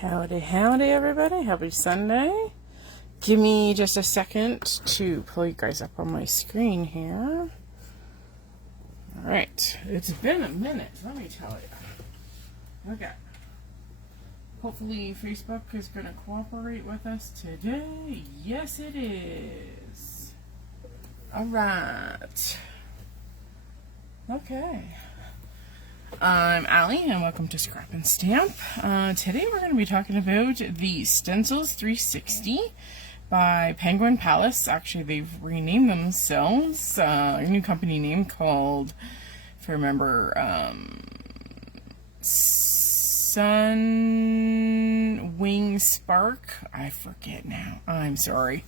Howdy, howdy, everybody. Happy Sunday. Give me just a second to pull you guys up on my screen here. Alright, it's been a minute, let me tell you. Okay. Hopefully Facebook is going to cooperate with us today. Yes, it is. Alright. Okay. I'm Allie, and welcome to Scrap and Stamp. Today we're going to be talking about the Stencils 360 by Penguin Palace. Actually, they've renamed themselves. A new company name called, if I remember, Sunwing Spark. I forget now. I'm sorry.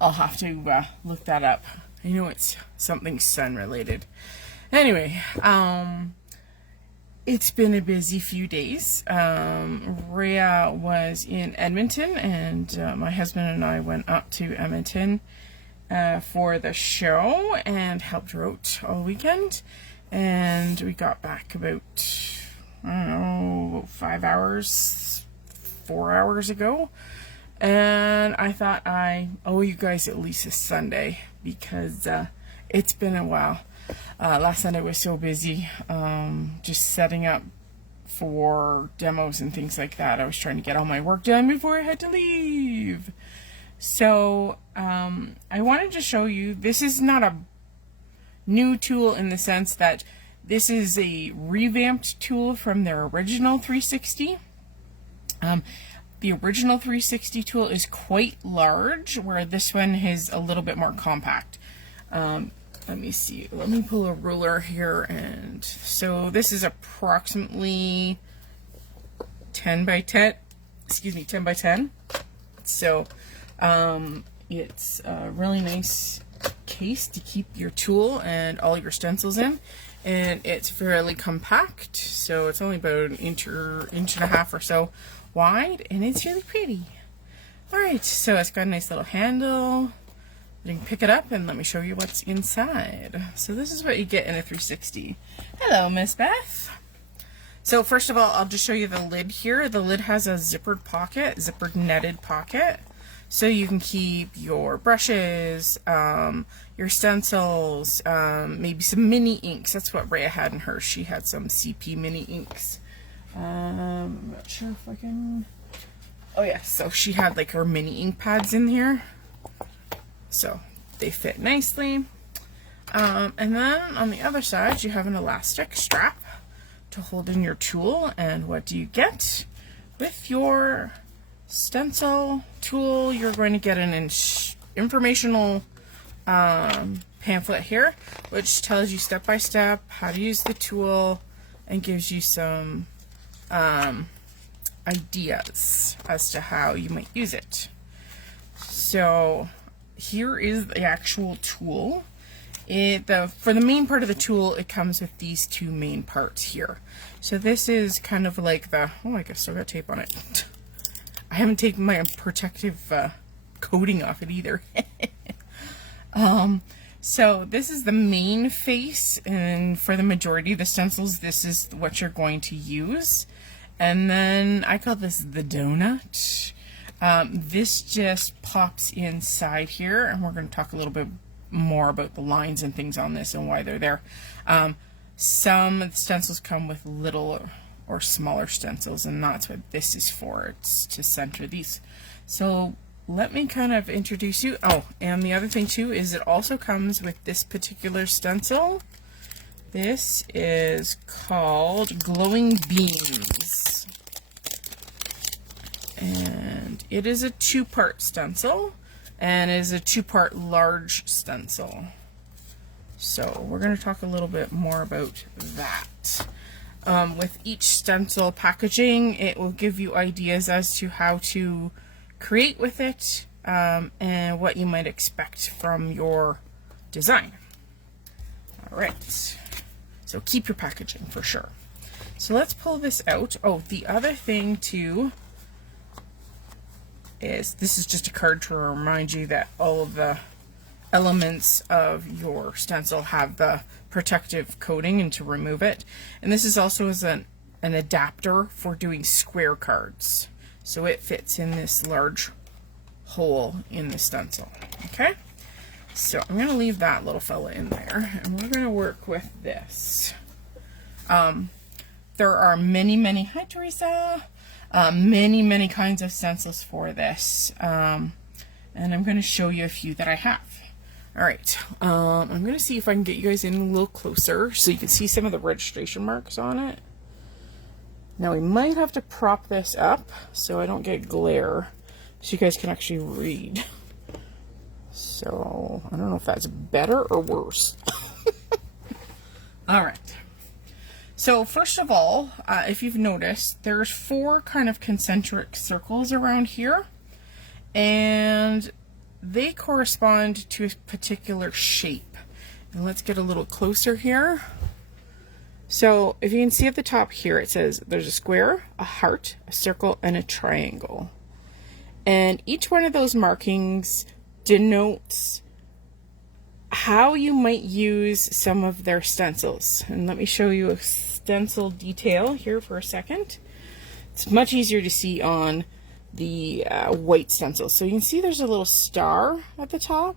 I'll have to look that up. I know it's something sun related. Anyway, it's been a busy few days. Rhea was in Edmonton, and my husband and I went up to Edmonton for the show and helped her out all weekend. And we got back about, I don't know, 5 hours, 4 hours ago. And I thought I owe you guys at least a Sunday because it's been a while. Last Sunday was so busy, just setting up for demos and things like that. I was trying to get all my work done before I had to leave. So, I wanted to show you, this is not a new tool in the sense that this is a revamped tool from their original 360. The original 360 tool is quite large, where this one is a little bit more compact. Let me see. Let me pull a ruler here. And so this is approximately 10 by 10. Excuse me, 10 by 10. So it's a really nice case to keep your tool and all your stencils in. And it's fairly compact. So it's only about an inch and a half or so wide. And it's really pretty. Alright, so it's got a nice little handle. You can pick it up and let me show you what's inside. So this is what you get in a 360. Hello, Miss Beth. So first of all, I'll just show you the lid here. The lid has a zippered pocket, zippered netted pocket. So you can keep your brushes, your stencils, maybe some mini inks. That's what Rhea had in hers. She had some CP mini inks. I'm not sure if I can... Oh yeah, so she had like her mini ink pads in here. So they fit nicely. And then on the other side, you have an elastic strap to hold in your tool. And what do you get? With your stencil tool, you're going to get an informational pamphlet here, which tells you step by step how to use the tool and gives you some ideas as to how you might use it. So here is the actual tool. For the main part of the tool, it comes with these two main parts here. So this is kind of like the, oh, I guess I still got tape on it. I haven't taken my protective coating off it either. So this is the main face, and for the majority of the stencils, this is what you're going to use. And then I call this the donut. This just pops inside here, and we're going to talk a little bit more about the lines and things on this and why they're there. Some stencils come with little or smaller stencils, and that's what this is for. It's to center these. So let me kind of introduce you. Oh, and the other thing too is it also comes with this particular stencil. This is called Glowing Beams. And it is a two-part stencil, and it is a two-part large stencil. So we're going to talk a little bit more about that. With each stencil packaging, it will give you ideas as to how to create with it, and what you might expect from your design. Alright, so keep your packaging for sure. So let's pull this out. Oh, the other thing too is this is just a card to remind you that all of the elements of your stencil have the protective coating and to remove it. And this is also as an adapter for doing square cards. so it fits in this large hole in the stencil. Okay, so I'm going to leave that little fella in there, and we're going to work with this. There are many, hi Teresa, many kinds of stencils for this, and I'm going to show you a few that I have. All right, I'm going to see if I can get you guys in a little closer so you can see some of the registration marks on it. Now we might have to prop this up so I don't get glare, so you guys can actually read. So I don't know if that's better or worse. All right. So first of all, if you've noticed, there's 4 kind of concentric circles around here, and they correspond to a particular shape. And let's get a little closer here. So if you can see at the top here, it says there's a square, a heart, a circle, and a triangle. And each one of those markings denotes how you might use some of their stencils. And let me show you a stencil detail here for a second. It's much easier to see on the white stencil. So you can see there's a little star at the top.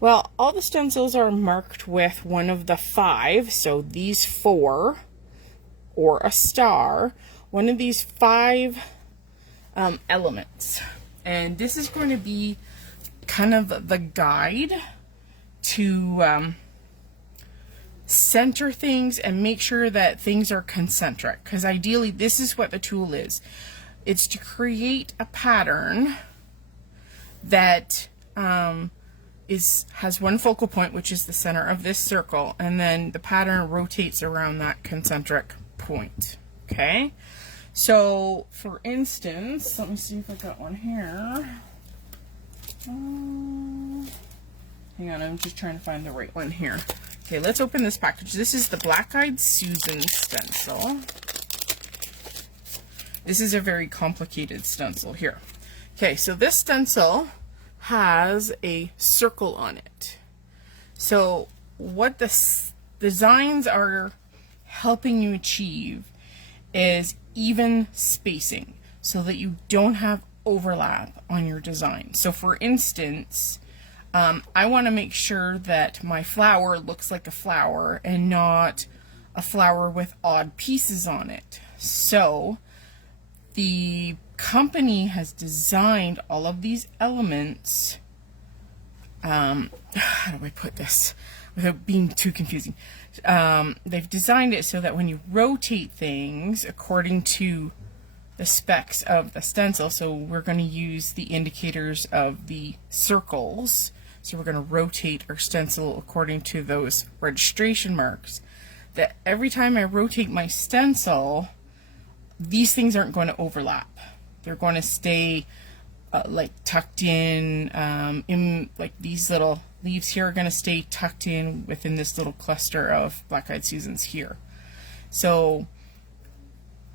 Well, all the stencils are marked with one of the 5, so these 4, or a star, one of these 5 elements. And this is going to be kind of the guide to center things and make sure that things are concentric, because ideally this is what the tool is. It's to create a pattern that has one focal point, which is the center of this circle, and then the pattern rotates around that concentric point. Okay, so for instance, let me see if I got one here. Hang on, I'm just trying to find the right one here. Okay, let's open this package. This is the Black Eyed Susan stencil. This is a very complicated stencil here. Okay, so this stencil has a circle on it. So what the designs are helping you achieve is even spacing so that you don't have overlap on your design. So for instance, I want to make sure that my flower looks like a flower and not a flower with odd pieces on it. So the company has designed all of these elements. How do I put this without being too confusing? They've designed it so that when you rotate things according to the specs of the stencil, so we're going to use the indicators of the circles. So we're going to rotate our stencil according to those registration marks. That every time I rotate my stencil, these things aren't going to overlap. They're going to stay like tucked in like these little leaves here are going to stay tucked in within this little cluster of Black Eyed Susans here. So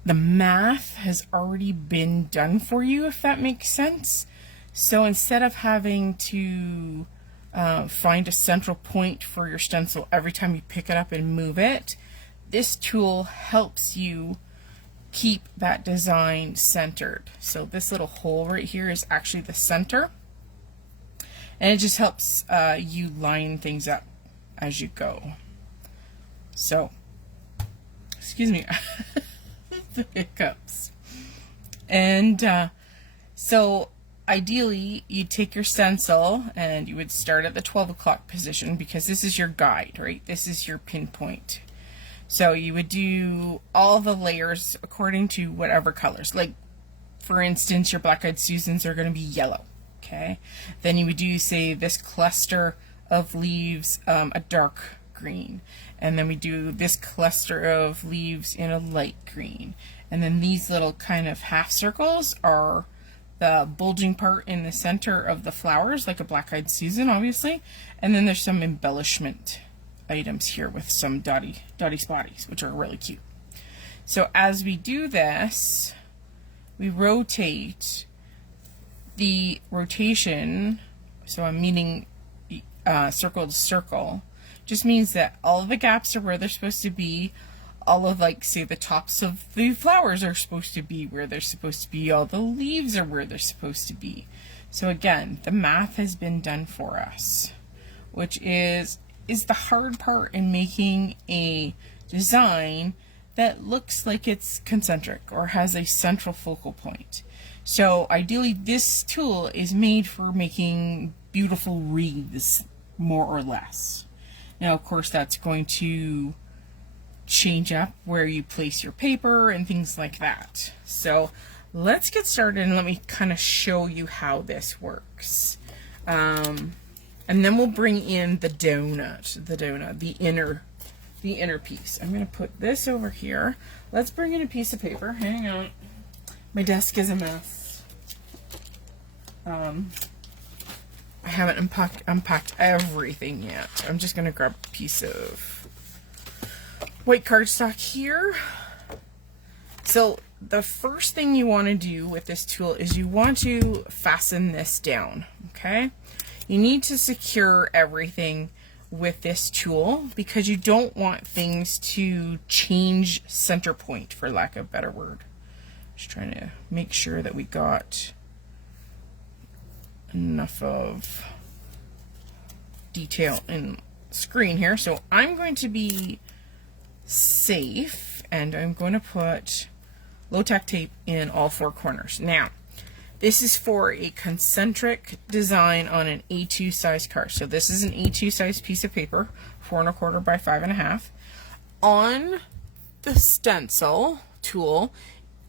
the math has already been done for you, if that makes sense. So instead of having to find a central point for your stencil every time you pick it up and move it, this tool helps you keep that design centered. So this little hole right here is actually the center, and it just helps you line things up as you go. So, excuse me, the hiccups. And so ideally you take your stencil and you would start at the 12 o'clock position, because this is your guide, right? This is your pinpoint. So you would do all the layers according to whatever colors. Like, for instance, your Black Eyed Susans are going to be yellow, okay? Then you would do, say, this cluster of leaves, a dark green. And then we do this cluster of leaves in a light green. And then these little kind of half circles are the bulging part in the center of the flowers, like a Black Eyed Susan, obviously. And then there's some embellishment items here with some dotty spotties, which are really cute. So as we do this, we rotate. The rotation, so I'm meaning circle to circle, just means that all of the gaps are where they're supposed to be, all of, like, say the tops of the flowers are supposed to be where they're supposed to be, all the leaves are where they're supposed to be. So again, the math has been done for us, which is the hard part in making a design that looks like it's concentric or has a central focal point. So ideally this tool is made for making beautiful wreaths, more or less. Now of course that's going to change up where you place your paper and things like that. So let's get started and let me kind of show you how this works. And then we'll bring in the inner piece. I'm going to put this over here. Let's bring in a piece of paper. Hang on. My desk is a mess. I haven't unpacked everything yet. I'm just going to grab a piece of white cardstock here. So the first thing you want to do with this tool is you want to fasten this down, okay? You need to secure everything with this tool because you don't want things to change center point, for lack of a better word. Just trying to make sure that we got enough of detail in screen here. So I'm going to be safe and I'm going to put low-tack tape in all four corners. Now, this is for a concentric design on an A2 size card. So this is an A2 size piece of paper, 4 1/4 by 5 1/2. On the stencil tool,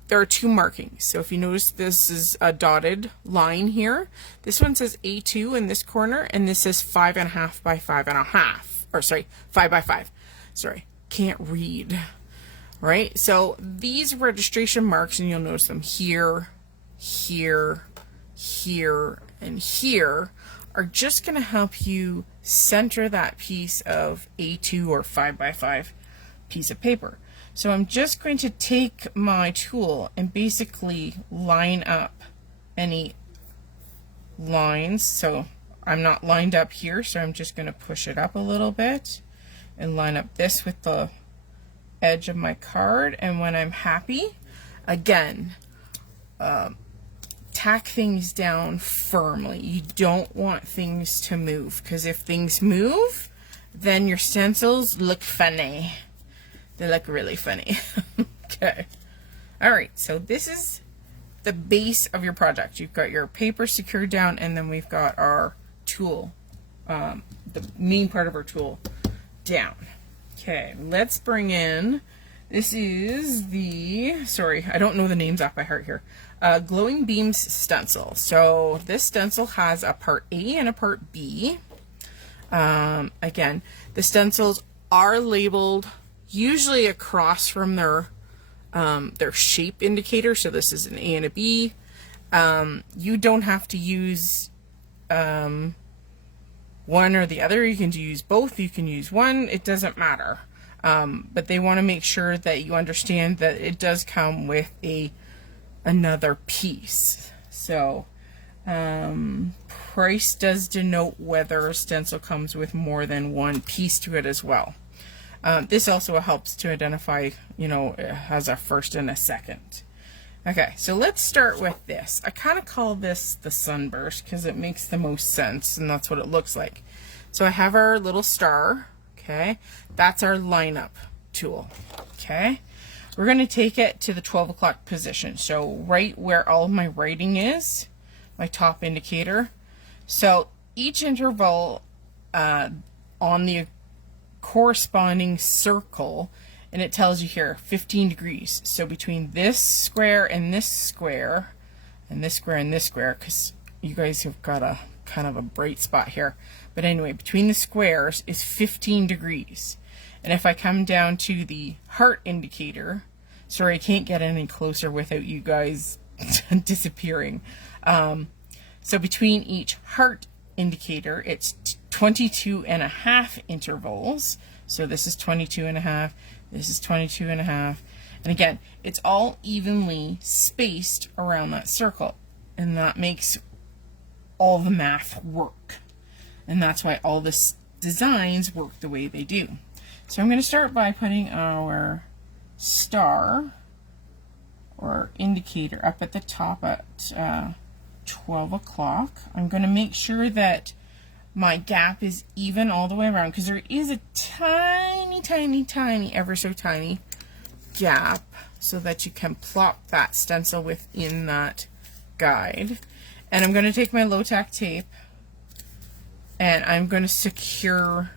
there are 2 markings. So if you notice, this is a dotted line here. This one says A2 in this corner, and this says 5 1/2 by 5 1/2. Or sorry, 5 by 5. Sorry, can't read. Right? So these registration marks, and you'll notice them here, here, here, and here, are just going to help you center that piece of A2 or 5 by 5 piece of paper. So I'm just going to take my tool and basically line up any lines. So I'm not lined up here, so I'm just going to push it up a little bit and line up this with the edge of my card. And when I'm happy, again, tack things down firmly. You don't want things to move, because if things move, then your stencils look funny. They look really funny. Okay. All right, so this is the base of your project. You've got your paper secured down, and then we've got our tool, the main part of our tool down. Okay, let's bring in, this is the, sorry, I don't know the names off by heart here, Glowing Beams stencil. So this stencil has a part A and a part B. Again, the stencils are labeled usually across from their shape indicator. So this is an A and a B. You don't have to use one or the other. You can use both. You can use one. It doesn't matter. But they want to make sure that you understand that it does come with another piece. So price does denote whether a stencil comes with more than one piece to it as well. This also helps to identify, you know, it has a first and a second. Okay, so let's start with this. I kind of call this the sunburst because it makes the most sense, and that's what it looks like. So I have our little star, okay? That's our lineup tool, okay? We're going to take it to the 12 o'clock position. So right where all of my writing is, my top indicator. So each interval on the corresponding circle, and it tells you here 15 degrees. So between this square and this square, and this square and this square, because you guys have got a kind of a bright spot here. But anyway, between the squares is 15 degrees. And if I come down to the heart indicator, sorry, I can't get any closer without you guys disappearing. So between each heart indicator, it's 22.5 intervals. So this is 22.5, this is 22.5. And again, it's all evenly spaced around that circle. And that makes all the math work. And that's why all the designs work the way they do. So I'm going to start by putting our star or indicator up at the top at 12 o'clock. I'm going to make sure that my gap is even all the way around, because there is a tiny, tiny, tiny, ever so tiny gap, so that you can plop that stencil within that guide. And I'm going to take my low-tack tape and I'm going to secure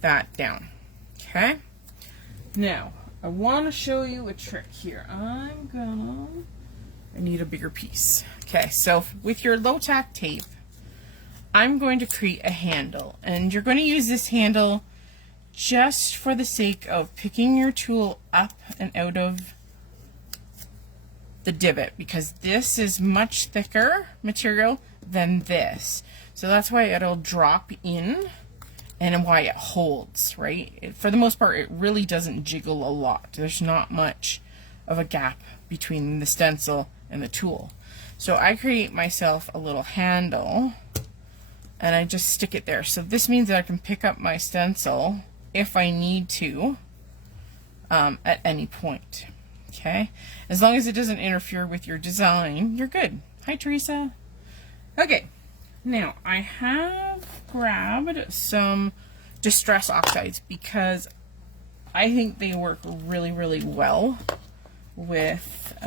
that down. Okay? Now, I want to show you a trick here. I need a bigger piece. Okay, so with your low-tack tape, I'm going to create a handle, and you're going to use this handle just for the sake of picking your tool up and out of the divot, because this is much thicker material than this. So that's why it'll drop in and why it holds, right? For the most part, it really doesn't jiggle a lot. There's not much of a gap between the stencil and the tool. So I create myself a little handle and I just stick it there. So this means that I can pick up my stencil if I need to at any point. Okay, as long as it doesn't interfere with your design, you're good. Hi, Teresa. Okay, now I have grabbed some Distress Oxides because I think they work really, really well with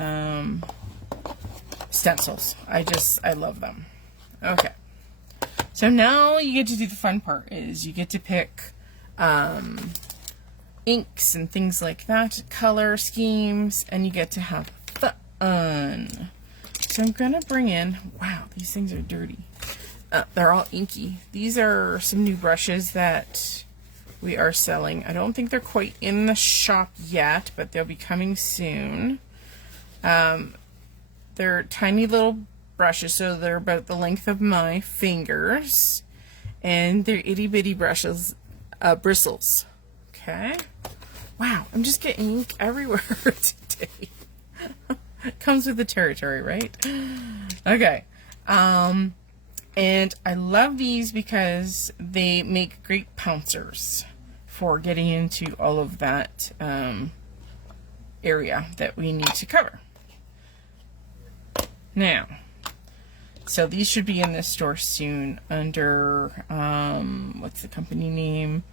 stencils. I love them. Okay, so now you get to do the fun part, is you get to pick inks and things like that, color schemes, and you get to have fun. So I'm gonna bring in, wow, these things are dirty. They're all inky. These are some new brushes that we are selling. I don't think they're quite in the shop yet, but they'll be coming soon. They're tiny little brushes, so they're about the length of my fingers, and they're itty bitty brushes, bristles. Okay. Wow, I'm just getting ink everywhere today. Comes with the territory, right? Okay. And I love these because they make great pouncers for getting into all of that area that we need to cover. Now, so these should be in the store soon under, what's the company name?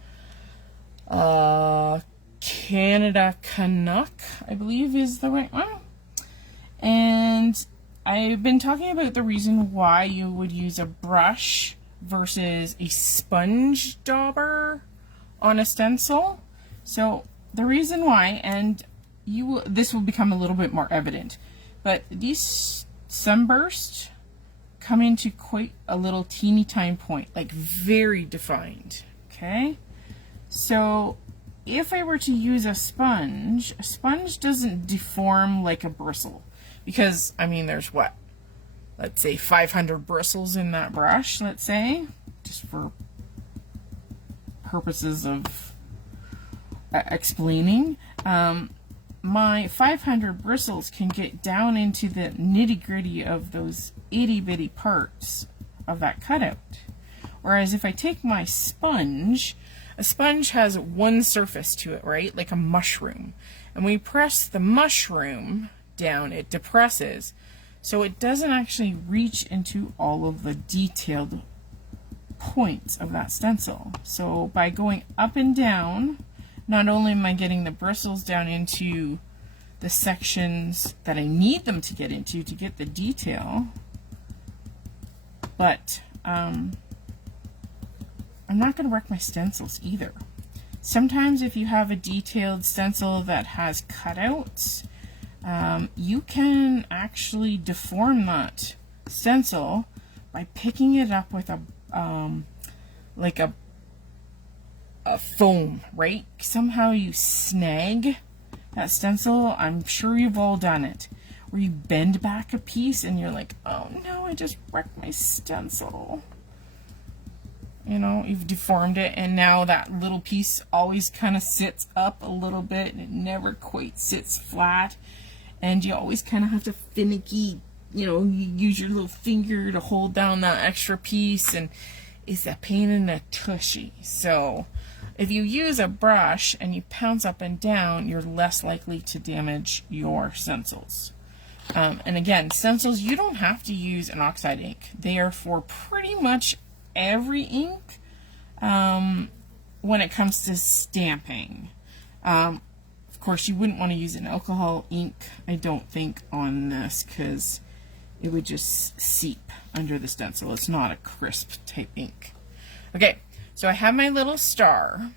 Canada Canuck, I believe is the right one. And I've been talking about the reason why you would use a brush versus a sponge dauber on a stencil. So the reason why, and this will become a little bit more evident, but these sunbursts come into quite a little teeny tiny point, like very defined. Okay, so if I were to use a sponge doesn't deform like a bristle, because I mean there's what, let's say 500 bristles in that brush, let's say, just for purposes of explaining. My 500 bristles can get down into the nitty-gritty of those itty-bitty parts of that cutout. Whereas if I take my sponge, a sponge has one surface to it, right? Like a mushroom. And when you press the mushroom down, it depresses. So it doesn't actually reach into all of the detailed points of that stencil. So by going up and down, not only am I getting the bristles down into the sections that I need them to get into to get the detail, but I'm not going to wreck my stencils either. Sometimes if you have a detailed stencil that has cutouts, you can actually deform that stencil by picking it up with a like a foam, right? Somehow you snag that stencil. I'm sure you've all done it, where you bend back a piece and you're like, oh no, I just wrecked my stencil. You know, you've deformed it, and now that little piece always kind of sits up a little bit and it never quite sits flat, and you always kind of have to finicky, you know, you use your little finger to hold down that extra piece, and it's a pain in the tushy. So If you use a brush and you pounce up and down, you're less likely to damage your stencils. And again, stencils, you don't have to use an oxide ink. They are for pretty much every ink when it comes to stamping. Of course, you wouldn't want to use an alcohol ink, I don't think, on this, because it would just seep under the stencil. It's not a crisp type ink. Okay, so I have my little star.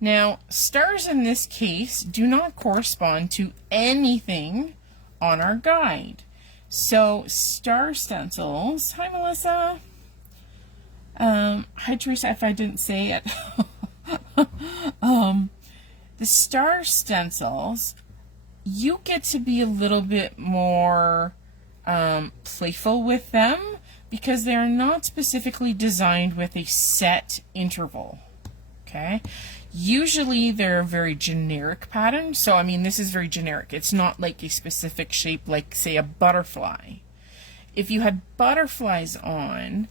Now, stars in this case do not correspond to anything on our guide. So, star stencils, hi Melissa. Hi Teresa, if I didn't say it. The star stencils, you get to be a little bit more playful with them because they're not specifically designed with a set interval. Okay, usually they're very generic patterns. So I mean, this is very generic. It's not like a specific shape, like say a butterfly. If you had butterflies on,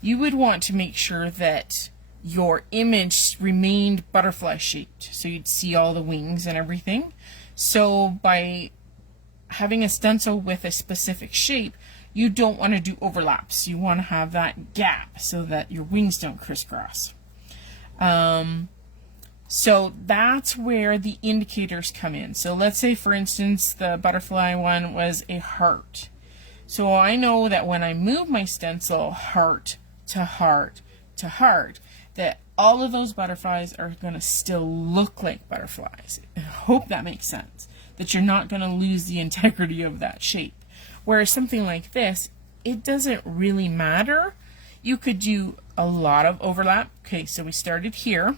you would want to make sure that your image remained butterfly shaped, so you'd see all the wings and everything. So by having a stencil with a specific shape, you don't want to do overlaps. You want to have that gap so that your wings don't crisscross. So that's where the indicators come in. So let's say, for instance, the butterfly one was a heart. So I know that when I move my stencil heart to heart to heart, that all of those butterflies are going to still look like butterflies. I hope that makes sense, that you're not going to lose the integrity of that shape. Whereas something like this, it doesn't really matter. You could do a lot of overlap. Okay, so we started here,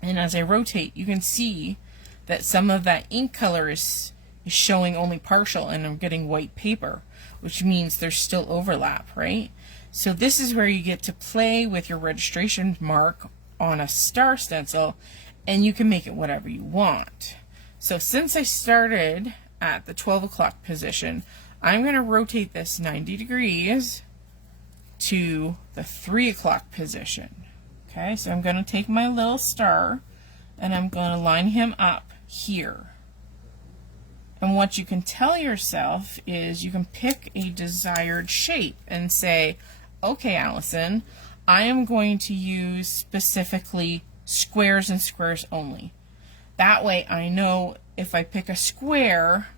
and as I rotate, you can see that some of that ink color is showing only partial, and I'm getting white paper, which means there's still overlap, right? So this is where you get to play with your registration mark on a star stencil, and you can make it whatever you want. So since I started at the 12 o'clock position, I'm going to rotate this 90 degrees to the 3 o'clock position. Okay, so I'm going to take my little star and I'm going to line him up here. And what you can tell yourself is you can pick a desired shape and say, okay, Allison, I am going to use specifically squares and squares only. That way I know if I pick a square,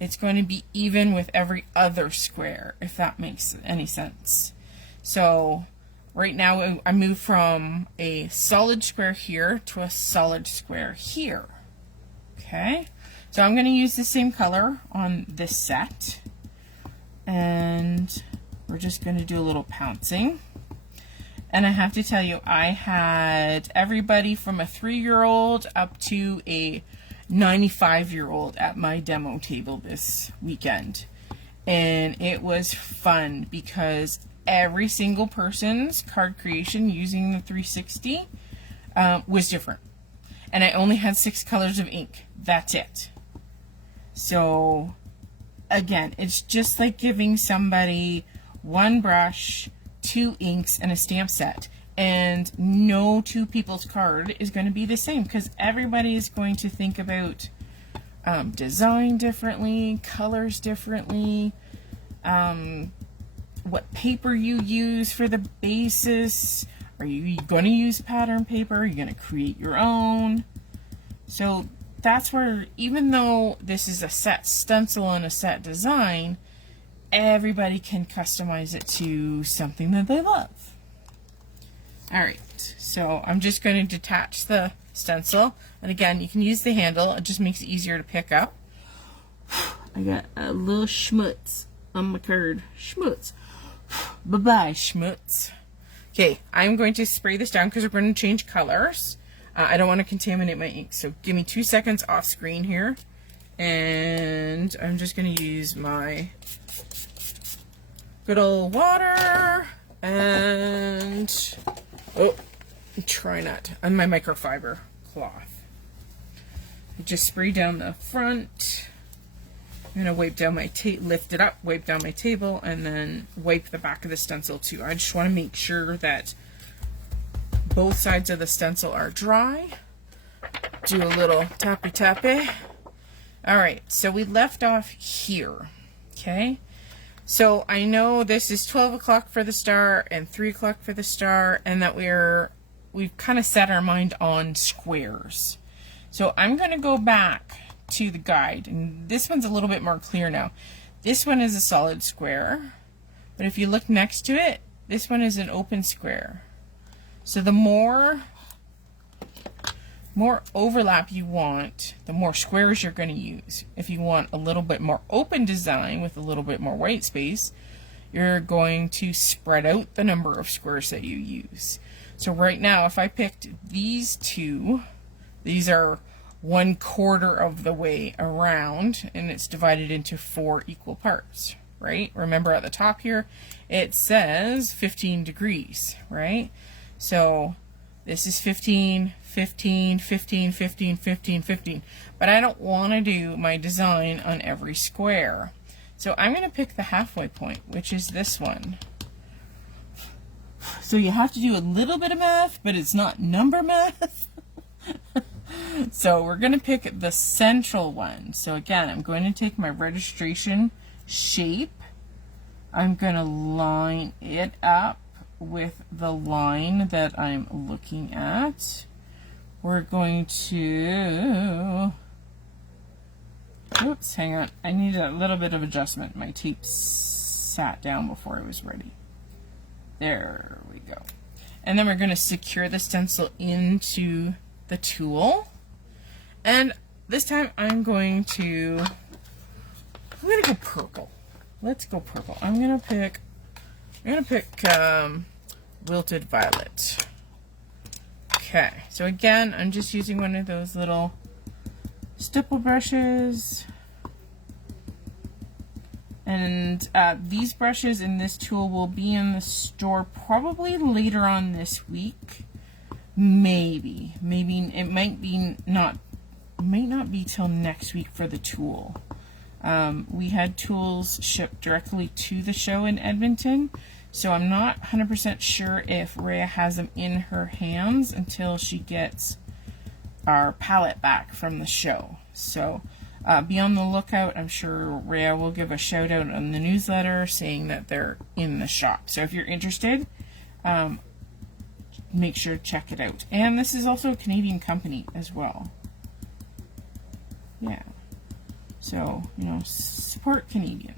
it's going to be even with every other square, if that makes any sense. So right now I move from a solid square here to a solid square here. Okay, so I'm going to use the same color on this set, and we're just going to do a little pouncing. And I have to tell you, I had everybody from a 3-year-old up to a 95-year-old at my demo table this weekend. And it was fun because every single person's card creation using the 360 was different. And I only had 6 colors of ink. That's it. So again, it's just like giving somebody one brush, 2 inks, and a stamp set. And no two people's card is going to be the same because everybody is going to think about design differently, colors differently, what paper you use for the basis. Are you going to use pattern paper? Are you going to create your own? So that's where, even though this is a set stencil and a set design, everybody can customize it to something that they love. Alright, so I'm just going to detach the stencil, and again, you can use the handle, it just makes it easier to pick up. I got a little schmutz on my card. Schmutz. Bye-bye, schmutz. Okay, I'm going to spray this down because we're going to change colors. I don't want to contaminate my ink, so give me 2 seconds off screen here. And I'm just going to use my good old water and, oh, try not, on my microfiber cloth. Just spray down the front. I'm going to wipe down my lift it up, wipe down my table, and then wipe the back of the stencil too. I just want to make sure that both sides of the stencil are dry. Do a little tappy tappy. All right, so we left off here, okay? So I know this is 12 o'clock for the star and 3 o'clock for the star, and that we've kind of set our mind on squares. So I'm going to go back to the guide, and this one's a little bit more clear now. This one is a solid square, but if you look next to it, this one is an open square. So the more overlap you want, the more squares you're going to use. If you want a little bit more open design with a little bit more white space, you're going to spread out the number of squares that you use. So right now, if I picked these two, these are 1/4 of the way around, and it's divided into 4 equal parts, right? Remember at the top here, it says 15 degrees, right? So this is 15, 15, 15, 15, 15, 15. But I don't want to do my design on every square. So I'm going to pick the halfway point, which is this one. So you have to do a little bit of math, but it's not number math. So we're going to pick the central one. So again, I'm going to take my registration shape. I'm going to line it up with the line that I'm looking at. We're going to, oops, hang on. I need a little bit of adjustment. My tape sat down before I was ready. There we go. And then we're going to secure the stencil into the tool. And this time I'm going to go purple. Let's go purple. I'm going to pick Wilted Violet. Okay, so again, I'm just using one of those little stipple brushes. And these brushes in this tool will be in the store probably later on this week. Maybe it might not be till next week for the tool. We had tools shipped directly to the show in Edmonton, so I'm not 100% sure if Rhea has them in her hands until she gets our palette back from the show. So be on the lookout. I'm sure Rhea will give a shout out on the newsletter saying that they're in the shop. So if you're interested, make sure to check it out. And this is also a Canadian company as well. Yeah. So, you know, support Canadian.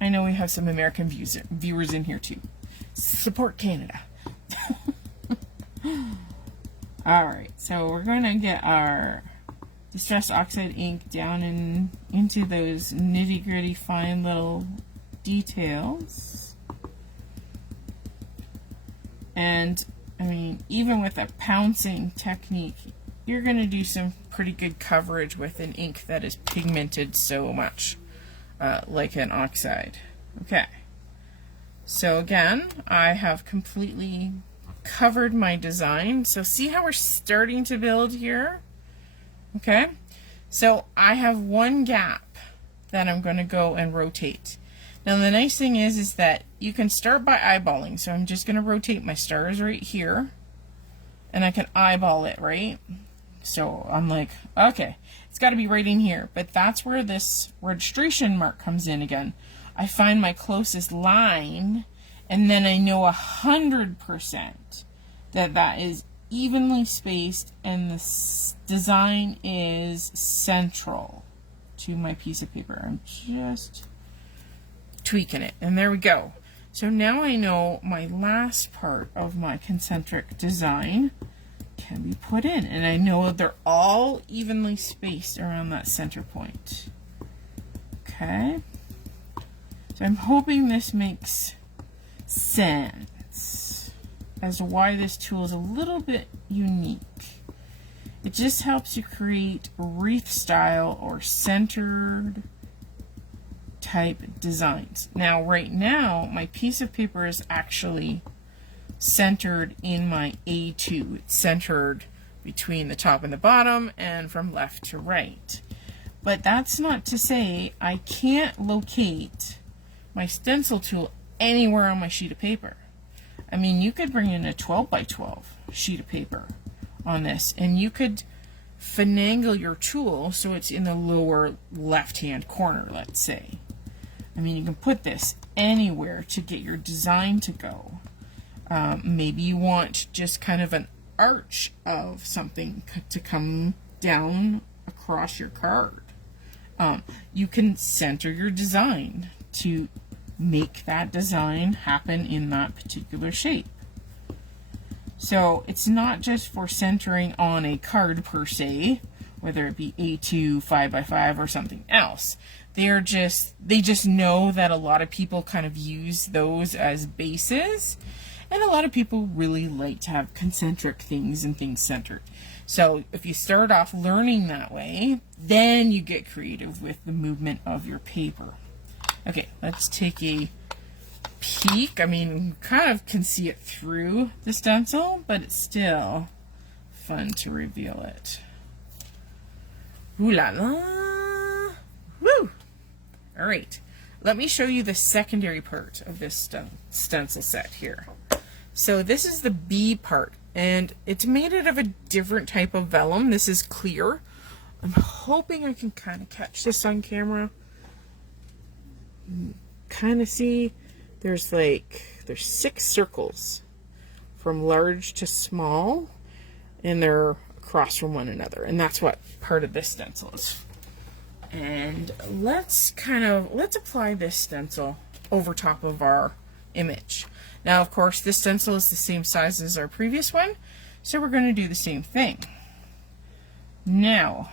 I know we have some American viewers in here too. Support Canada. Alright, so we're going to get our Distress Oxide ink down into those nitty-gritty fine little details. And, I mean, even with a pouncing technique, you're going to do some pretty good coverage with an ink that is pigmented so much, like an oxide. Okay, so again, I have completely covered my design. So see how we're starting to build here? Okay, so I have one gap that I'm going to go and rotate. Now the nice thing is that you can start by eyeballing. So I'm just going to rotate my stars right here, and I can eyeball it, right? So I'm like, okay, it's got to be right in here. But that's where this registration mark comes in again. I find my closest line, and then I know 100% that is evenly spaced and the design is central to my piece of paper. I'm just tweaking it, and there we go. So now I know my last part of my concentric design can be put in, and I know they're all evenly spaced around that center point. Okay, so I'm hoping this makes sense as to why this tool is a little bit unique. It just helps you create wreath style or centered type designs. Now right now my piece of paper is actually centered in my A2. It's centered between the top and the bottom and from left to right. But that's not to say I can't locate my stencil tool anywhere on my sheet of paper. I mean, you could bring in a 12 by 12 sheet of paper on this, and you could finagle your tool so it's in the lower left hand corner, let's say. I mean, you can put this anywhere to get your design to go. Maybe you want just kind of an arch of something to come down across your card. You can center your design to make that design happen in that particular shape. So it's not just for centering on a card per se, whether it be A2, 5x5, or something else. They just know that a lot of people kind of use those as bases, and a lot of people really like to have concentric things and things centered. So if you start off learning that way, then you get creative with the movement of your paper. Okay, let's take a peek. I mean, you kind of can see it through the stencil, but it's still fun to reveal it. Ooh la la! Woo! All right, let me show you the secondary part of this stencil set here. So this is the B part, and it's made out of a different type of vellum. This is clear. I'm hoping I can kind of catch this on camera. Kind of see there's 6 circles from large to small, and they're across from one another, and that's what part of this stencil is. And let's apply this stencil over top of our image. Now, of course, this stencil is the same size as our previous one, so we're going to do the same thing. Now,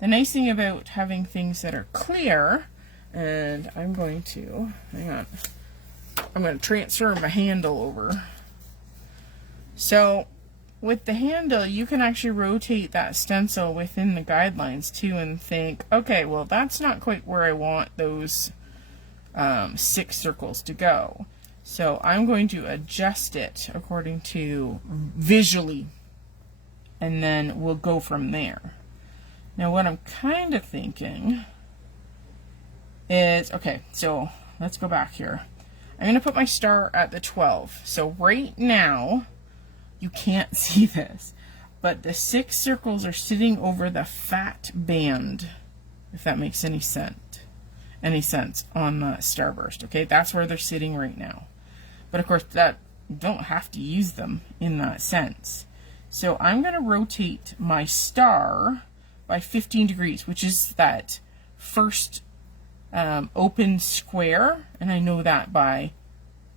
the nice thing about having things that are clear, and I'm going to, hang on, I'm going to transfer my handle over. So, with the handle, you can actually rotate that stencil within the guidelines too and think, okay, well, that's not quite where I want those 6 circles to go. So I'm going to adjust it according to visually, and then we'll go from there. Now what I'm kind of thinking is, okay, so let's go back here. I'm going to put my star at the 12. So right now, you can't see this, but the 6 circles are sitting over the fat band, if that makes any sense on the starburst. Okay, that's where they're sitting right now. But of course, that you don't have to use them in that sense. So I'm going to rotate my star by 15 degrees, which is that first open square, and I know that by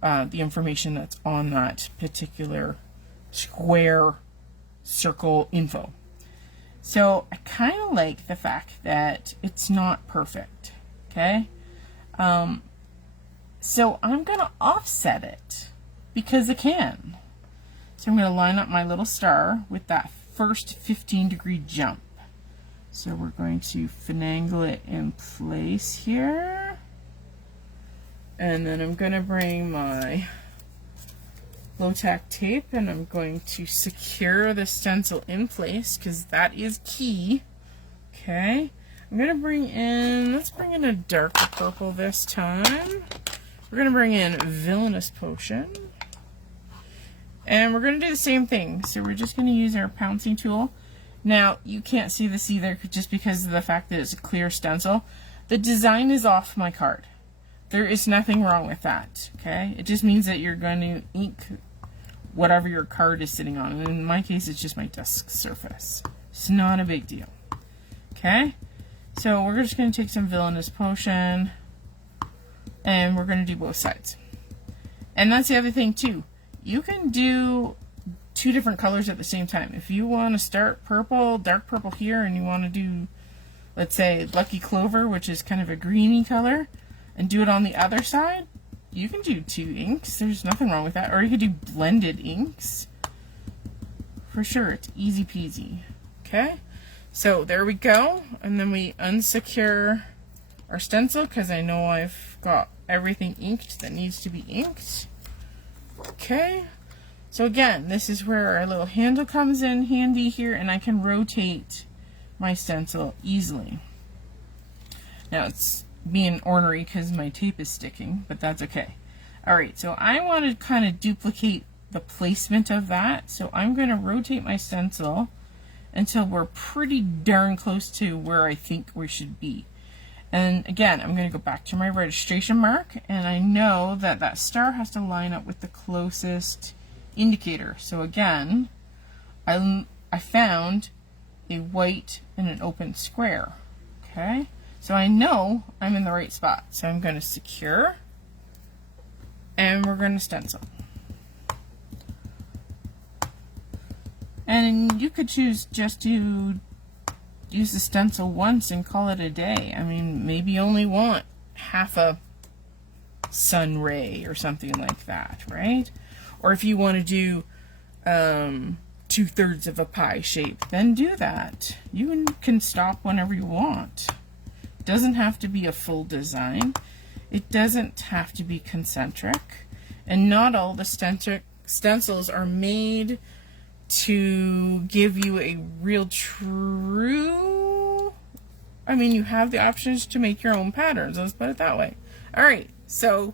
the information that's on that particular square circle info. So I kind of like the fact that it's not perfect, okay? So I'm going to offset it because I can. So I'm going to line up my little star with that first 15-degree jump. So we're going to finagle it in place here. And then I'm going to bring my low-tack tape and I'm going to secure the stencil in place because that is key. Okay. I'm going to let's bring in a darker purple this time. We're going to bring in Villainous Potion. And we're going to do the same thing. So we're just going to use our pouncing tool. Now, you can't see this either just because of the fact that it's a clear stencil. The design is off my card. There is nothing wrong with that, okay? It just means that you're going to ink whatever your card is sitting on. And in my case, it's just my desk surface. It's not a big deal, okay? So we're just going to take some Villainous Potion, and we're going to do both sides. And that's the other thing, too. You can do 2 different colors at the same time. If you want to start purple, dark purple here, and you want to do, let's say, Lucky Clover, which is kind of a greeny color, and do it on the other side, you can do 2 inks. There's nothing wrong with that. Or you could do blended inks. For sure, it's easy peasy. Okay? So there we go. And then we unsecure our stencil because I know I've got everything inked that needs to be inked. Okay. So again, this is where our little handle comes in handy here, and I can rotate my stencil easily. Now it's being ornery because my tape is sticking, but that's okay. Alright, so I want to kind of duplicate the placement of that. So I'm going to rotate my stencil until we're pretty darn close to where I think we should be. And again, I'm going to go back to my registration mark, and I know that that star has to line up with the closest indicator. So again, I found a white and an open square. Okay, so I know I'm in the right spot. So I'm going to secure, and we're going to stencil. And you could choose just to use the stencil once and call it a day. I mean, maybe you only want half a sun ray or something like that, right? Or if you want to do 2/3 of a pie shape, then do that. You can stop whenever you want. It doesn't have to be a full design. It doesn't have to be concentric. And not all the stencils are made to give you a real true, I mean, you have the options to make your own patterns, let's put it that way. Alright, so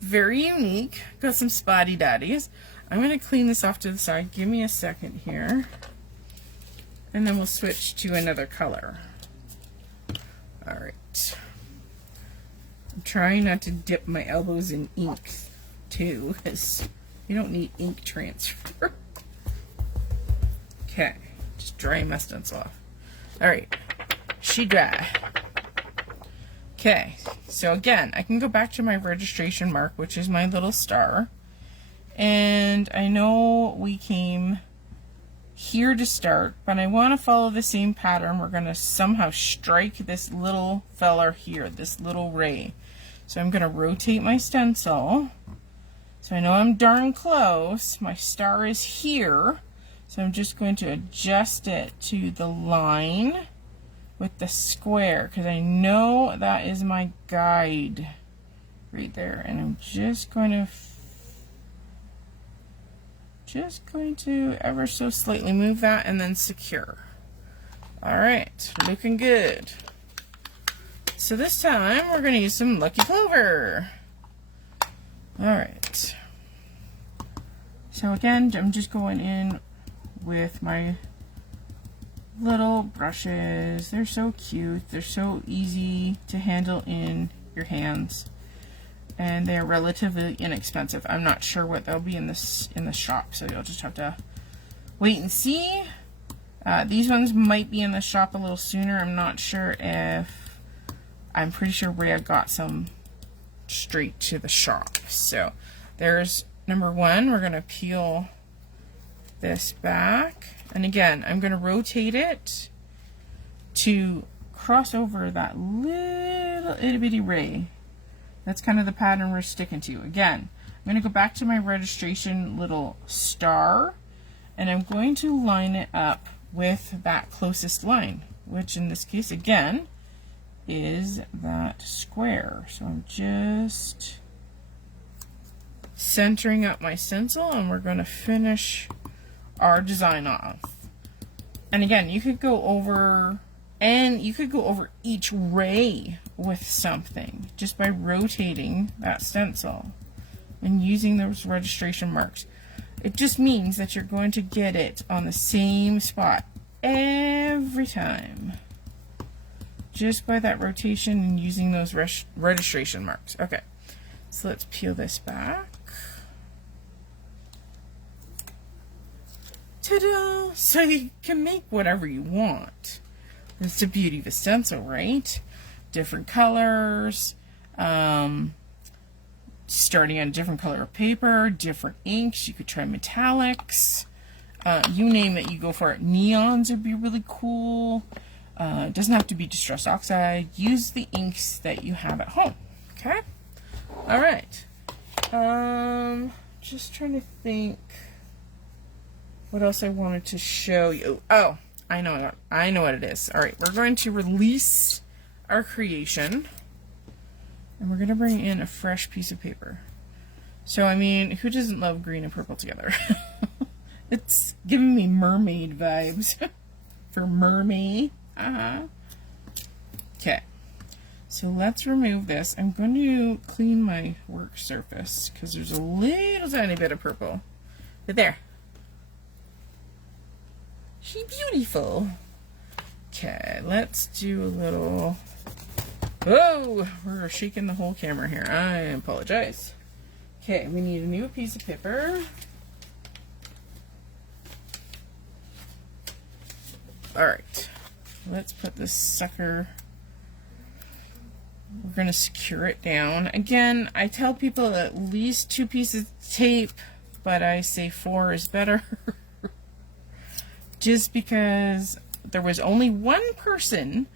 very unique. Got some spotty daddies. I'm going to clean this off to the side. Give me a second here, and then we'll switch to another color. Alright, I'm trying not to dip my elbows in ink too, because you don't need ink transfer. Okay, just drying my stencil off. Alright, she dry. Okay, so again, I can go back to my registration mark, which is my little star. And I know we came here to start, but I want to follow the same pattern. We're going to somehow strike this little fella here, this little ray. So I'm going to rotate my stencil. So I know I'm darn close. My star is here. So I'm just going to adjust it to the line with the square, because I know that is my guide right there. And I'm just going to ever so slightly move that and then secure. Alright, looking good. So this time we're going to use some Lucky Clover. Alright. So again, I'm just going in with my little brushes. They're so cute. They're so easy to handle in your hands. And they're relatively inexpensive. I'm not sure what they'll be in the shop, so you'll just have to wait and see. These ones might be in the shop a little sooner. I'm not sure if... I'm pretty sure Rhea got some straight to the shop. So there's number one. We're going to peel this back. And again, I'm going to rotate it to cross over that little itty bitty ray. That's kind of the pattern we're sticking to. Again, I'm going to go back to my registration little star, and I'm going to line it up with that closest line, which in this case, again, is that square. So I'm just centering up my stencil, and we're going to finish our design off. And again, you could go over, and you could go over each ray with something just by rotating that stencil and using those registration marks. It just means that you're going to get it on the same spot every time, just by that rotation and using those registration marks. Okay, so let's peel this back. Ta-da! So you can make whatever you want. That's the beauty of a stencil, right? Different colors, starting on a different color of paper, different inks. You could try metallics. You name it, you go for it. Neons would be really cool. It doesn't have to be Distress Oxide. Use the inks that you have at home. Okay? Alright. Just trying to think what else I wanted to show you. Oh, I know what it is. Alright, we're going to release our creation, and we're going to bring in a fresh piece of paper. So, I mean, who doesn't love green and purple together? It's giving me mermaid vibes. For mermaid. Okay, so let's remove this. I'm going to clean my work surface because there's a little tiny bit of purple. But there. She beautiful. Okay, let's do a little... Oh, we're shaking the whole camera here. I apologize. Okay, we need a new piece of paper. Alright, let's put this sucker... We're going to secure it down. Again, I tell people at least 2 pieces of tape, but I say 4 is better. Just because there was only one person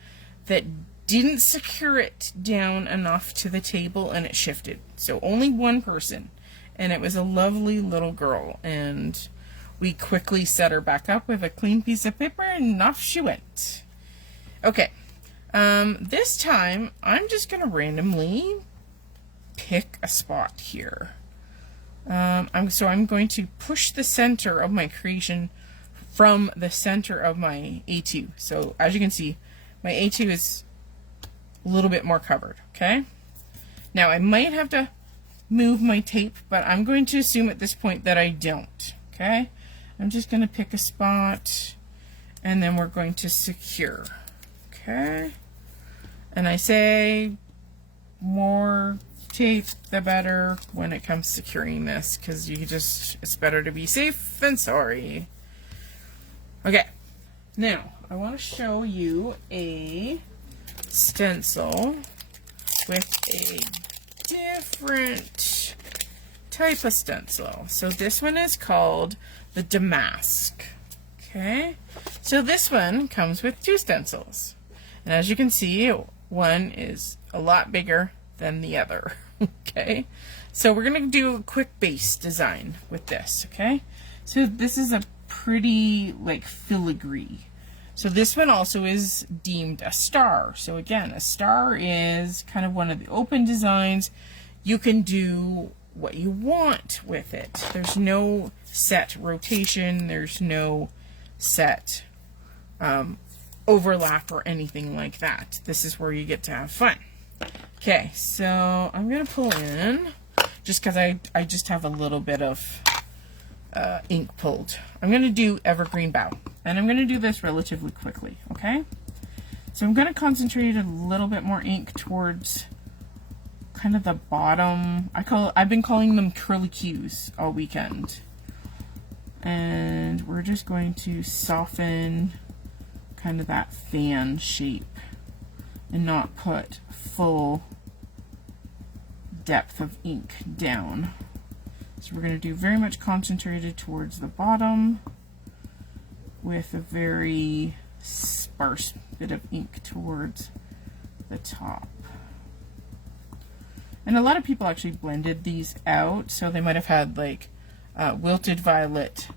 that didn't secure it down enough to the table and it shifted. So only one person. And it was a lovely little girl. And we quickly set her back up with a clean piece of paper and off she went. Okay. This time, I'm just going to randomly pick a spot here. So I'm going to push the center of my creation from the center of my A2. So as you can see, my A2 is a little bit more covered, okay? Now I might have to move my tape, but I'm going to assume at this point that I don't, okay? I'm just going to pick a spot, and then we're going to secure, okay? And I say more tape the better when it comes to securing this, because it's better to be safe than sorry. Okay, now I want to show you a stencil with a different type of stencil. So this one is called the Damask. Okay, so this one comes with 2 stencils, and as you can see, one is a lot bigger than the other. Okay, so we're gonna do a quick base design with this. Okay, so this is a pretty like filigree. So this one also is deemed a star. So again, a star is kind of one of the open designs. You can do what you want with it. There's no set rotation. There's no set overlap or anything like that. This is where you get to have fun. Okay, so I'm gonna pull in, just because I just have a little bit of ink pulled. I'm gonna do Evergreen Bough, and I'm gonna do this relatively quickly, okay? So I'm gonna concentrate a little bit more ink towards kind of the bottom. I've been calling them curly cues all weekend. And we're just going to soften kind of that fan shape and not put full depth of ink down. So we're going to do very much concentrated towards the bottom with a very sparse bit of ink towards the top. And a lot of people actually blended these out, so they might have had like wilted violet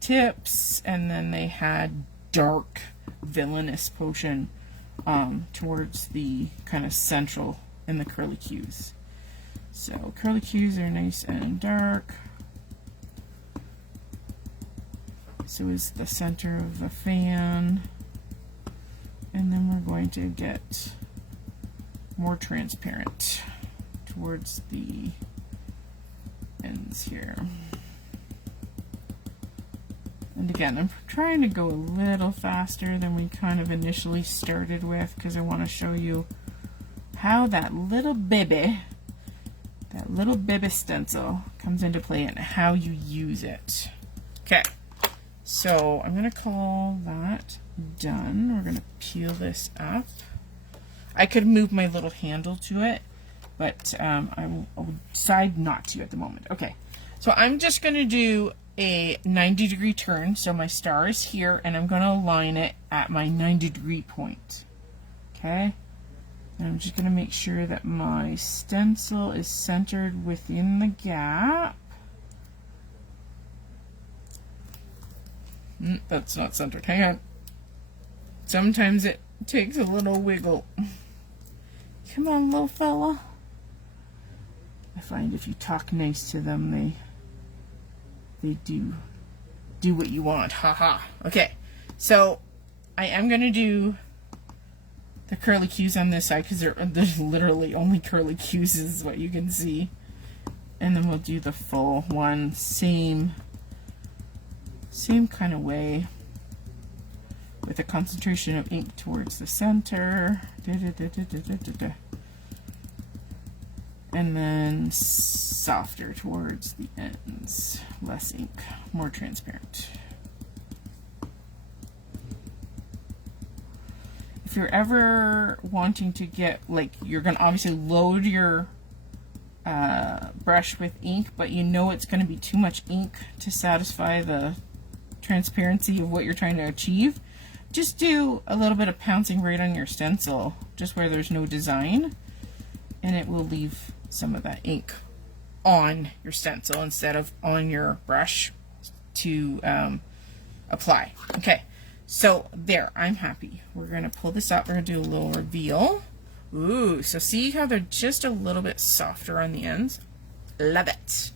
tips, and then they had dark villainous potion towards the kind of central in the curly cues. So curly cues are nice and dark. So is the center of the fan. And then we're going to get more transparent towards the ends here. And again, I'm trying to go a little faster than we kind of initially started with, because I want to show you how that little baby stencil comes into play and how you use it. Okay, so I'm going to call that done. We're going to peel this up. I could move my little handle to it, but I will decide not to at the moment. Okay, so I'm just going to do a 90-degree turn. So my star is here, and I'm going to align it at my 90-degree point. Okay, and I'm just going to make sure that my stencil is centered within the gap. That's not centered. Hang on. Sometimes it takes a little wiggle. Come on, little fella. I find if you talk nice to them, they do what you want. Haha. Okay, so I am going to do the curly cues on this side, because there's literally only curly cues is what you can see. And then we'll do the full one, same Same kind of way, with a concentration of ink towards the center. And then softer towards the ends. Less ink, more transparent. If you're ever wanting to get, like, you're going to obviously load your brush with ink, but you know it's going to be too much ink to satisfy the transparency of what you're trying to achieve, just do a little bit of pouncing right on your stencil, just where there's no design, and it will leave some of that ink on your stencil instead of on your brush to apply. Okay, so there, I'm happy. We're going to pull this up. We're going to do a little reveal. Ooh, so see how they're just a little bit softer on the ends? Love it.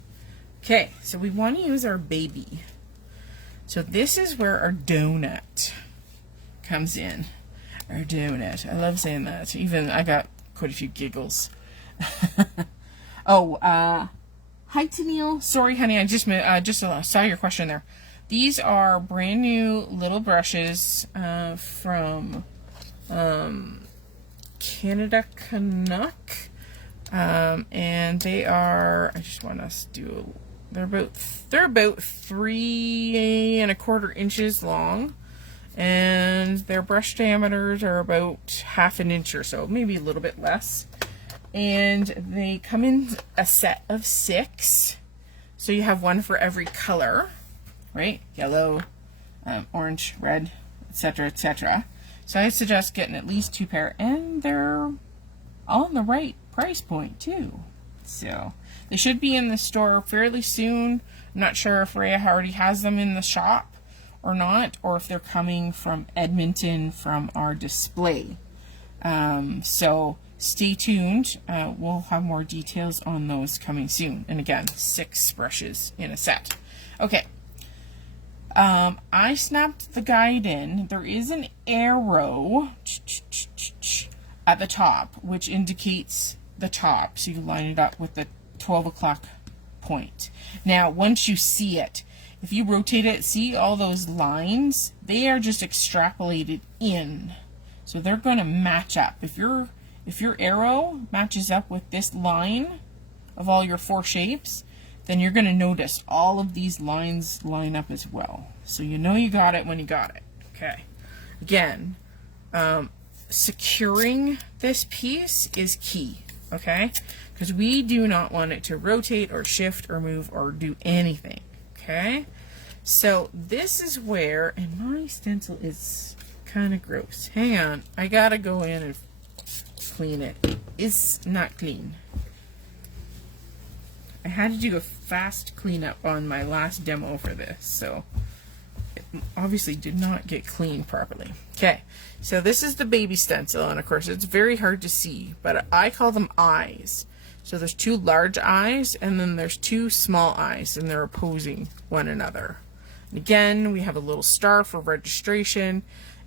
Okay, so we want to use our baby. So this is where our donut comes in. Our donut. I love saying that. Even I got quite a few giggles. Oh, hi Tennille. Sorry, honey, I just saw your question there. These are brand new little brushes from Canada Canuck, and they are. I just want us to do. They're about 3¼ inches long, and their brush diameters are about ½ an inch or so, maybe a little bit less. And they come in a set of 6, so you have one for every color, right? Yellow, orange, red, etc., etc. So I suggest getting at least 2 pair, and they're all in the right price point too. So they should be in the store fairly soon. I'm not sure if Rhea already has them in the shop or not, or if they're coming from Edmonton from our display. So stay tuned. We'll have more details on those coming soon. And again, 6 brushes in a set. Okay. I snapped the guide in. There is an arrow at the top, which indicates the top. So you line it up with the 12 o'clock point. Now, once you see it, if you rotate it, see all those lines? They are just extrapolated in. So they're going to match up. If your arrow matches up with this line of all your 4 shapes, then you're going to notice all of these lines line up as well. So you know you got it when you got it. Okay. Again, securing this piece is key. Okay? Because we do not want it to rotate or shift or move or do anything. Okay? So this is where, and my stencil is kind of gross. Hang on. I gotta go in and clean it. It's not clean. I had to do a fast cleanup on my last demo for this, so it obviously did not get cleaned properly. Okay, so this is the baby stencil, and of course it's very hard to see, but I call them eyes. So there's 2 large eyes, and then there's 2 small eyes, and they're opposing one another. And again, we have a little star for registration,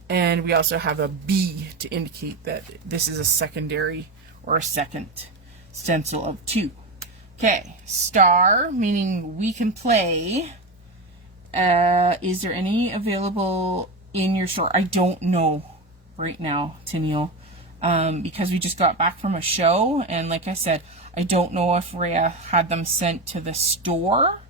and we also have a B to indicate that this is a secondary or a second stencil of 2. Okay, star, meaning we can play. Is there any available in your store? I don't know right now, Tennille, because we just got back from a show, and like I said, I don't know if Rhea had them sent to the store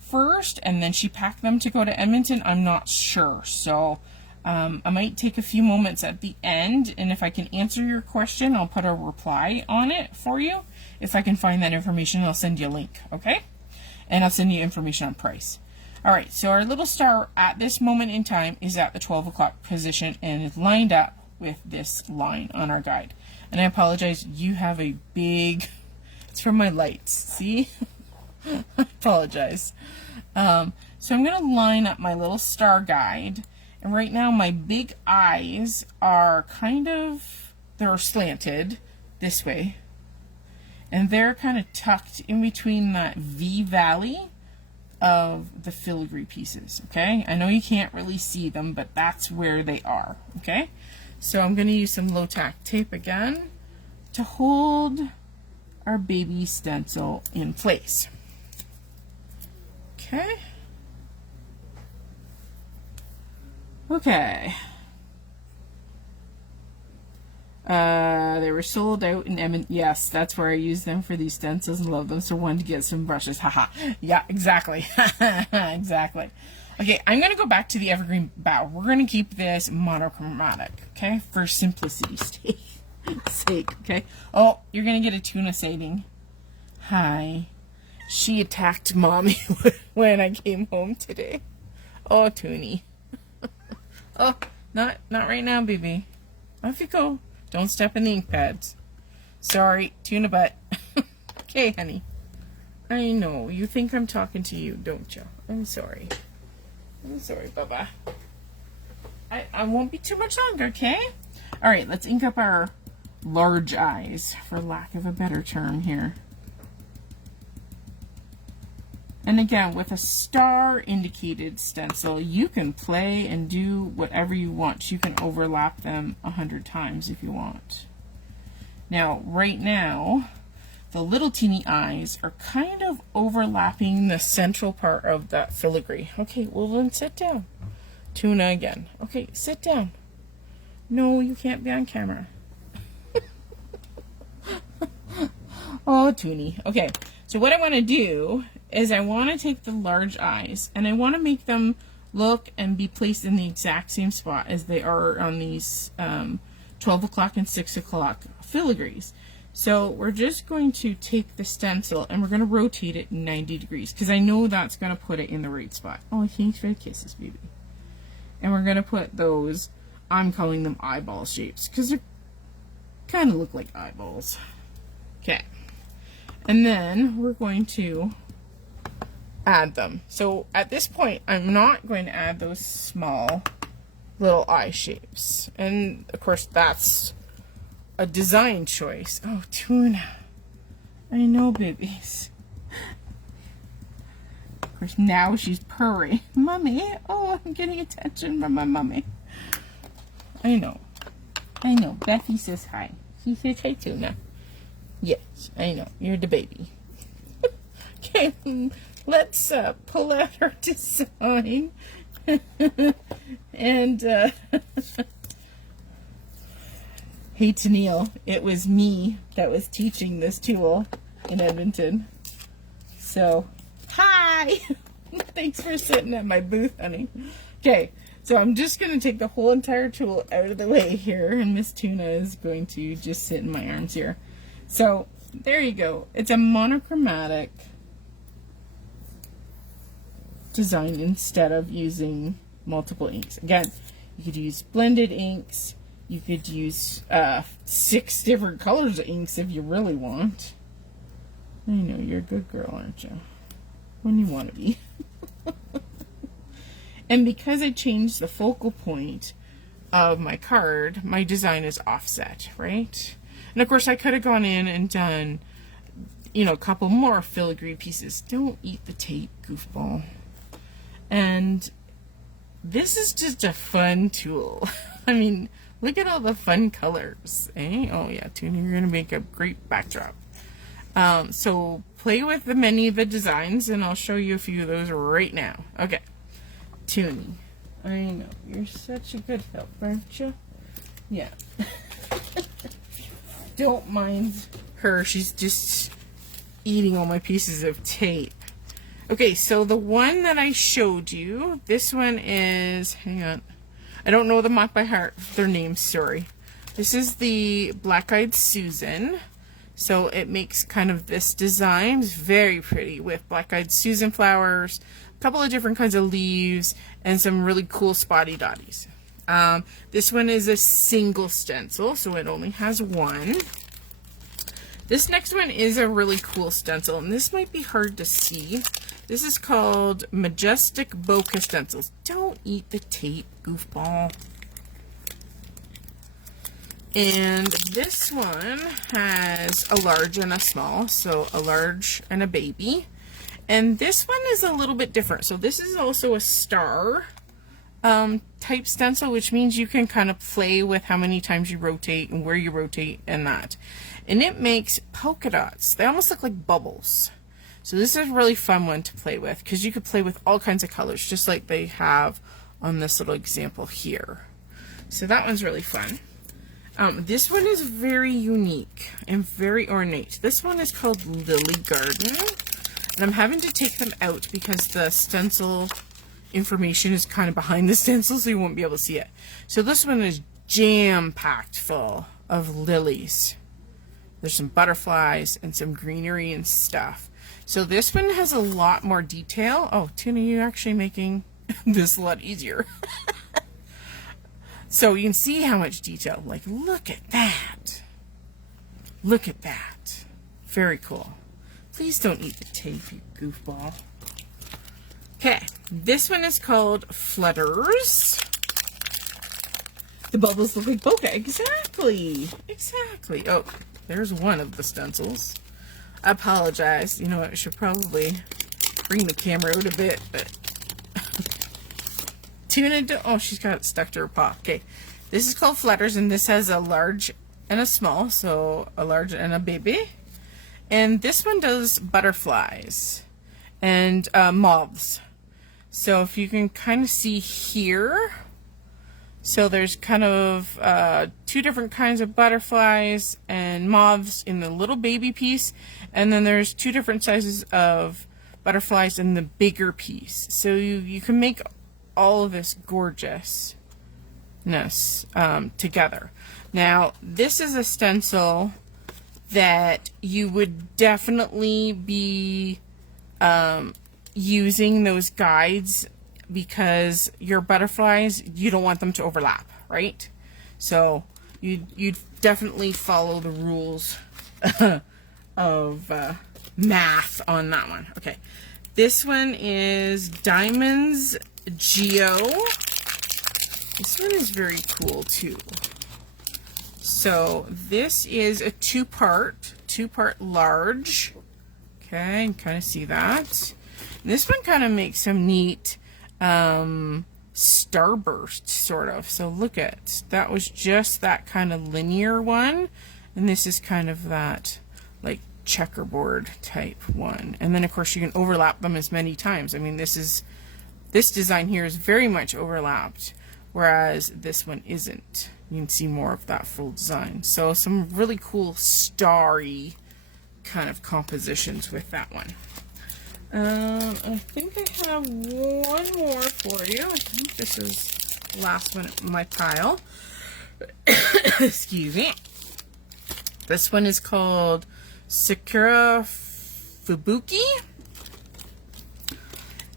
first, and then she packed them to go to Edmonton. I'm not sure, so I might take a few moments at the end, and if I can answer your question, I'll put a reply on it for you. If I can find that information, I'll send you a link, okay? And I'll send you information on price. All right, so our little star at this moment in time is at the 12 o'clock position and is lined up with this line on our guide. And I apologize, you have a big, it's from my lights, see? I apologize. So I'm gonna line up my little star guide, and right now my big eyes are they're slanted this way. And they're kind of tucked in between that V valley of the filigree pieces, okay? I know you can't really see them, but that's where they are, okay? So I'm going to use some low-tack tape again to hold our baby stencil in place. Okay? Okay. They were sold out in Edmonton. Yes, that's where I use them for these stencils and love them. So one to get some brushes. Haha. Yeah, exactly. Exactly. Okay, I'm going to go back to the evergreen bow. We're going to keep this monochromatic, okay, for simplicity's sake, okay? Oh, you're going to get a tuna saying, hi. She attacked mommy when I came home today. Oh, Toonie. Oh, not right now, baby. Off you go. Don't step in the ink pads. Sorry, tuna butt. Okay, honey. I know. You think I'm talking to you, don't you? I'm sorry. I'm sorry, Bubba. I won't be too much longer, okay? Alright, let's ink up our large eyes, for lack of a better term here. And again, with a star indicated stencil, you can play and do whatever you want. You can overlap them 100 times if you want. Now, right now, the little teeny eyes are kind of overlapping the central part of that filigree. Okay, well then sit down. Tuna again. Okay, sit down. No, you can't be on camera. Oh, Toonie. Okay, so what I want to do is I want to take the large eyes and I want to make them look and be placed in the exact same spot as they are on these 12 o'clock and 6 o'clock filigrees. So we're just going to take the stencil and we're going to rotate it 90 degrees because I know that's going to put it in the right spot. Oh, thanks for the kisses, baby. And we're going to put those, I'm calling them eyeball shapes because they kind of look like eyeballs. Okay. And then we're going to add them. So at this point, I'm not going to add those small little eye shapes. And of course, that's a design choice. Oh, Tuna. I know, babies. Of course, now she's purring. Mommy, oh, I'm getting attention from my mommy. I know. I know. Becky says hi. She says hi, Tuna. Yes, I know. You're the baby. Okay, let's pull out our design. And, hey, Tennille, it was me that was teaching this tool in Edmonton. So, hi! Thanks for sitting at my booth, honey. Okay, so I'm just going to take the whole entire tool out of the way here, and Miss Tuna is going to just sit in my arms here. So, there you go. It's a monochromatic design instead of using multiple inks. Again, you could use blended inks. You could use 6 different colors of inks if you really want. I know, you're a good girl, aren't you? When you want to be. And because I changed the focal point of my card, my design is offset, right? And of course, I could have gone in and done, you know, a couple more filigree pieces. Don't eat the tape, goofball. And this is just a fun tool. I mean, look at all the fun colors, eh? Oh yeah, Tuna, you're going to make a great backdrop. So play with many of the designs, and I'll show you a few of those right now. Okay, Toonie, I know, you're such a good help, aren't you? Yeah. Don't mind her, she's just eating all my pieces of tape. Okay, so the one that I showed you, this one is, hang on, I don't know them off by heart, their names, sorry. This is the Black Eyed Susan. So it makes kind of this design, it's very pretty, with Black Eyed Susan flowers, a couple of different kinds of leaves, and some really cool spotty dotties. This one is a single stencil, so it only has one. This next one is a really cool stencil, and this might be hard to see. This is called Majestic Bokeh Stencils. Don't eat the tape, goofball. And this one has a large and a small, so a large and a baby. And this one is a little bit different. So this is also a star type stencil, which means you can kind of play with how many times you rotate and where you rotate and that. And it makes polka dots. They almost look like bubbles. So this is a really fun one to play with because you could play with all kinds of colors, just like they have on this little example here. So that one's really fun. This one is very unique and very ornate. This one is called Lily Garden, and I'm having to take them out because the stencil information is kind of behind the stencil, so you won't be able to see it. So this one is jam-packed full of lilies. There's some butterflies and some greenery and stuff. So this one has a lot more detail. Oh, Tuna, you're actually making this a lot easier. So you can see how much detail. Like, look at that. Look at that. Very cool. Please don't eat the tape, you goofball. Okay, this one is called Flutters. The bubbles look like bokeh. Exactly. Exactly. Oh, there's one of the stencils. I apologize. You know what? I should probably bring the camera out a bit, but Tuna, oh, she's got it stuck to her paw. Okay, this is called Flutters, and this has a large and a small, so a large and a baby. And this one does butterflies and moths. So if you can kind of see here, so there's kind of two different kinds of butterflies and moths in the little baby piece, and then there's two different sizes of butterflies in the bigger piece. So you can make all of this gorgeousness together. Now, this is a stencil that you would definitely be using those guides, because your butterflies, you don't want them to overlap, right? So you'd definitely follow the rules of math on that one. Okay, this one is Diamonds Geo. This one is very cool too. So this is a two-part large. Okay, you can kind of see that. And this one kind of makes some neat starburst sort of. So look at that, was just that kind of linear one, and this is kind of that like checkerboard type one. And then of course you can overlap them as many times. I mean, this design here is very much overlapped, whereas this one isn't. You can see more of that full design. So some really cool starry kind of compositions with that one. I think I have one more for you. I think this is the last one in my pile. Excuse me. This one is called Sakura Fubuki.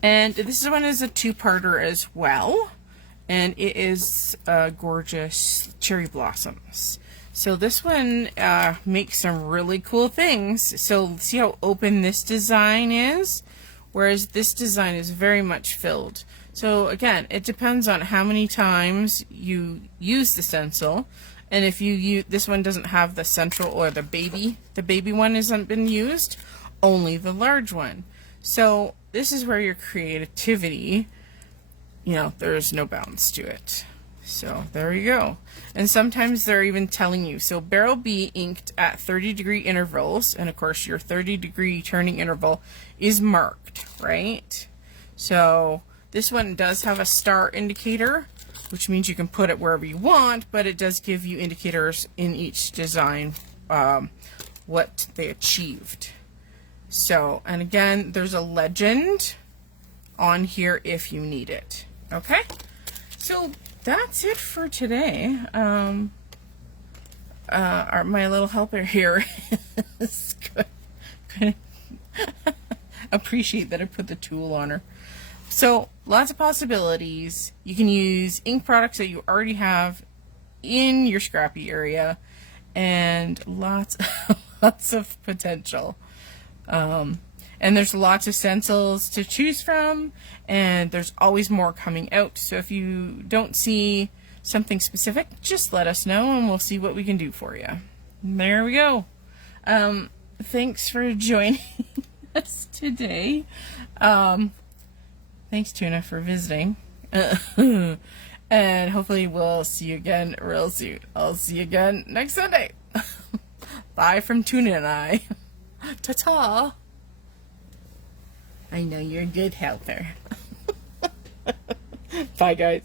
And this one is a two-parter as well. And it is gorgeous cherry blossoms. So this one makes some really cool things. So see how open this design is? Whereas this design is very much filled. So again, it depends on how many times you use the stencil. And if this one doesn't have the central or the baby one hasn't been used, only the large one. So this is where your creativity, there's no bounds to it. So there you go. And sometimes they're even telling you, so barrel B inked at 30-degree intervals, and of course your 30-degree turning interval is marked, right? So this one does have a star indicator, which means you can put it wherever you want, but it does give you indicators in each design what they achieved. So, and again, there's a legend on here if you need it. Okay? So that's it for today. My little helper here is going to appreciate that I put the tool on her. So lots of possibilities. You can use ink products that you already have in your scrappy area, and lots of potential. And there's lots of stencils to choose from, and there's always more coming out. So if you don't see something specific, just let us know and we'll see what we can do for you. There we go. Thanks for joining us today. Thanks, Tuna, for visiting. And hopefully we'll see you again real soon. I'll see you again next Sunday. Bye from Tuna and I. Ta-ta. I know you're a good helper. Bye, guys.